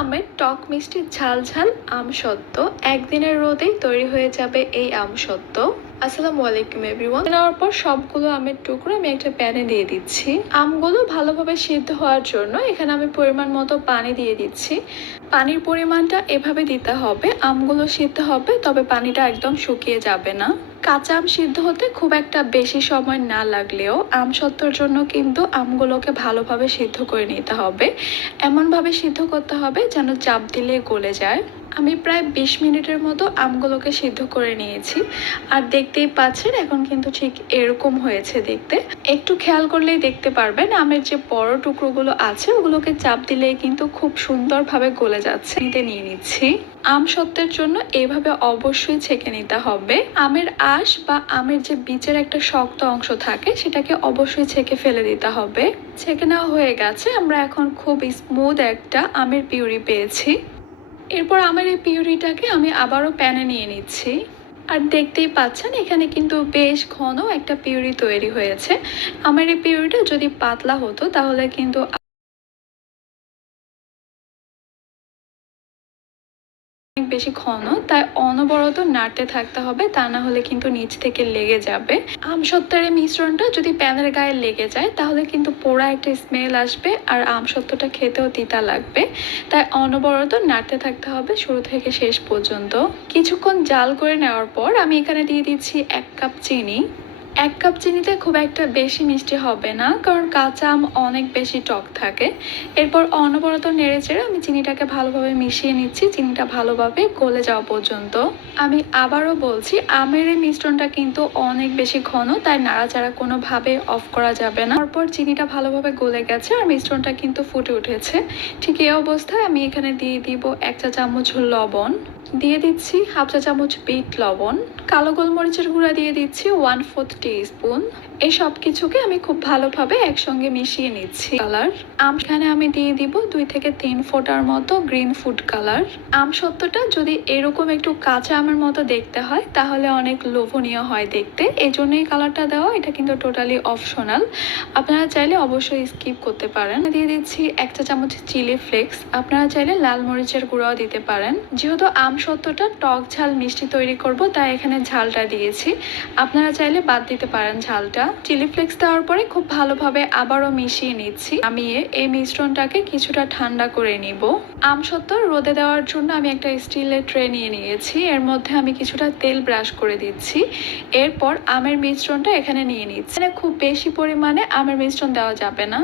আমের টক মিষ্টি ঝাল ঝাল আমসত্ত্ব একদিনের রোদেই তৈরি হয়ে যাবে এই আমসত্ত্ব। আসসালামু আলাইকুম এভরিওয়ান। নেওয়ার পর সবগুলো আমের টুকরো আমি একটা প্যানে দিয়ে দিচ্ছি। আমগুলো ভালোভাবে সিদ্ধ হওয়ার জন্য এখানে আমি পরিমাণ মতো পানি দিয়ে দিচ্ছি। পানির পরিমাণটা এভাবে দিতে হবে, আমগুলো সিদ্ধ হবে তবে পানিটা একদম শুকিয়ে যাবে না। কাঁচা আম সিদ্ধ হতে খুব একটা বেশি সময় না লাগলেও আমসত্ত্বর জন্য কিন্তু আমগুলোকে ভালোভাবে সিদ্ধ করে নিতে হবে। এমনভাবে সিদ্ধ করতে হবে যেন চাপ দিলে গলে যায়। আমি প্রায় 20 মিনিটের মতো আমগুলোকে সিদ্ধ করে নিয়েছি। আর দেখতেই পাচ্ছেন এখন কিন্তু ঠিক এরকম হয়েছে দেখতে। একটু খেয়াল করলেই দেখতে পারবেন আমের যে বড় টুকরোগুলো আছে ওগুলোকে চাপ দিলেই কিন্তু খুব সুন্দরভাবে গলে যাচ্ছে। নিয়ে নিচ্ছি। আমসত্ত্বের জন্য এভাবে অবশ্যই ছেঁকে নিতে হবে। আমের আঁশ বা আমের যে বীজের একটা শক্ত অংশ থাকে সেটাকে অবশ্যই ছেঁকে ফেলে দিতে হবে। ছেঁকে নেওয়া হয়ে গেছে। আমরা এখন খুব স্মুথ একটা আমের পিউরি পেয়েছি। এরপর আমের এই পিউরিটাকে আমি আবারও প্যানে নিয়ে নিচ্ছি। আর দেখতেই পাচ্ছেন এখানে কিন্তু বেশ ঘন একটা পিউরি তৈরি হয়েছে। আমার এই পিউরিটা যদি পাতলা হতো তাহলে কিন্তু অনেক বেশি ঘন, তাই অনবরত নাড়তে থাকতে হবে, তা না হলে কিন্তু নিচ থেকে লেগে যাবে। আমসত্ত্বের মিশ্রণটা যদি প্যানের গায়ে লেগে যায় তাহলে কিন্তু পোড়া একটা স্মেল আসবে আর আমসত্ত্বটা খেতেও তিতা লাগবে। তাই অনবরত নাড়তে থাকতে হবে শুরু থেকে শেষ পর্যন্ত। কিছুক্ষণ জাল করে নেওয়ার পর আমি এখানে দিয়ে দিচ্ছি 1 কাপ চিনি। 1 কাপ চিনিতে খুব একটা বেশি মিষ্টি হবে না, কারণ কাঁচা আম অনেক বেশি টক থাকে। এরপর অনবরত নেড়ে চেড়ে আমি চিনিটাকে ভালোভাবে মিশিয়ে নিচ্ছি, চিনিটা ভালোভাবে গলে যাওয়া পর্যন্ত। আমি আবারও বলছি আমের এই মিশ্রণটা কিন্তু অনেক বেশি ঘন, তাই নাড়াচাড়া কোনোভাবে অফ করা যাবে না। তারপর চিনিটা ভালোভাবে গলে গেছে আর মিশ্রণটা কিন্তু ফুটে উঠেছে। ঠিক এই অবস্থায় আমি এখানে দিয়ে দিব 1 চা চামচ লবণ, দিয়ে দিচ্ছি 1/2 চা চামচ বিট লবণ, কালো গোলমরিচের গুঁড়া দিয়ে দিচ্ছি 1/4 টিস্পুন। এই সব কিছুকে আমি খুব ভালোভাবে একসঙ্গে মিশিয়ে নিচ্ছি। কালার এখানে আমি দিয়ে দিব 2 থেকে 3 ফোঁটার মতো গ্রিন ফুড কালার। আমসত্ত্বটা যদি এরকম একটু কাঁচা আমের মতো দেখতে হয় তাহলে অনেক লোভনীয় হয় দেখতে, এই জন্যই কালারটা দেওয়া। এটা কিন্তু টোটালি অপশনাল, আপনারা চাইলে অবশ্যই স্কিপ করতে পারেন। দিয়ে দিচ্ছি 1 চা চামচ চিলি ফ্লেক্স, আপনারা চাইলে লাল মরিচের গুঁড়াও দিতে পারেন। যেহেতু আমসত্ত্বটা টক ঝাল মিষ্টি তৈরি করব তাই এখানে ঝালটা দিয়েছি, আপনারা চাইলে বাদ দিতে পারেন ঝালটা। চিলি ফ্লেক্স দেওয়ার পরে খুব ভালোভাবে আবারও মিশিয়ে নিচ্ছি। আমি এই মিশ্রণটাকে কিছুটা ঠান্ডা করে নিব। আমসত্ত্ব রোদে দেওয়ার জন্য আমি একটা স্টিলের ট্রে নিয়ে নিয়েছি, এর মধ্যে আমি কিছুটা তেল ব্রাশ করে দিচ্ছি। এরপর আমের মিশ্রণটা এখানে নিয়ে নিচ্ছি। এখানে খুব বেশি পরিমাণে আমের মিশ্রণ দেওয়া যাবে না।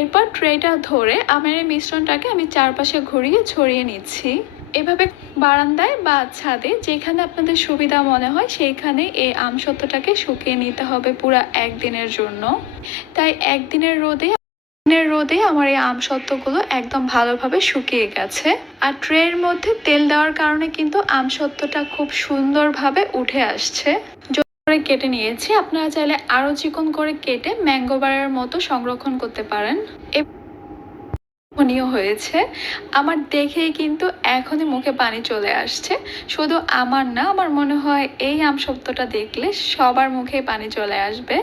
এরপর ট্রেটা ধরে আমের এই মিশ্রণটাকে আমি চারপাশে ঘুরিয়ে ছড়িয়ে নিচ্ছি। এভাবে বারান্দায় বা ছাদে যেখানে আপনাদের সুবিধা মনে হয় সেইখানে এই আমসত্ত্বটাকে শুকিয়ে নিতে হবে পুরো একদিনের জন্য। তাই একদিনের রোদে আমার এই আমসত্ত্বগুলো একদম ভালোভাবে শুকিয়ে গেছে। আর ট্রের মধ্যে তেল দেওয়ার কারণে কিন্তু আমসত্ত্বটা খুব সুন্দরভাবে উঠে আসছে। কেটে নিয়েছি, আপনারা চাইলে আরো চিকন করে কেটে ম্যাঙ্গো বারের মতো সংরক্ষণ করতে পারেন। হয়েছে আমার দেখেই কিন্তু এখনই মুখে পানি চলে আসছে। শুধু আমার না, আমার মনে হয় এই আমসত্ত্বটা দেখলে সবার মুখে পানি চলে আসবে।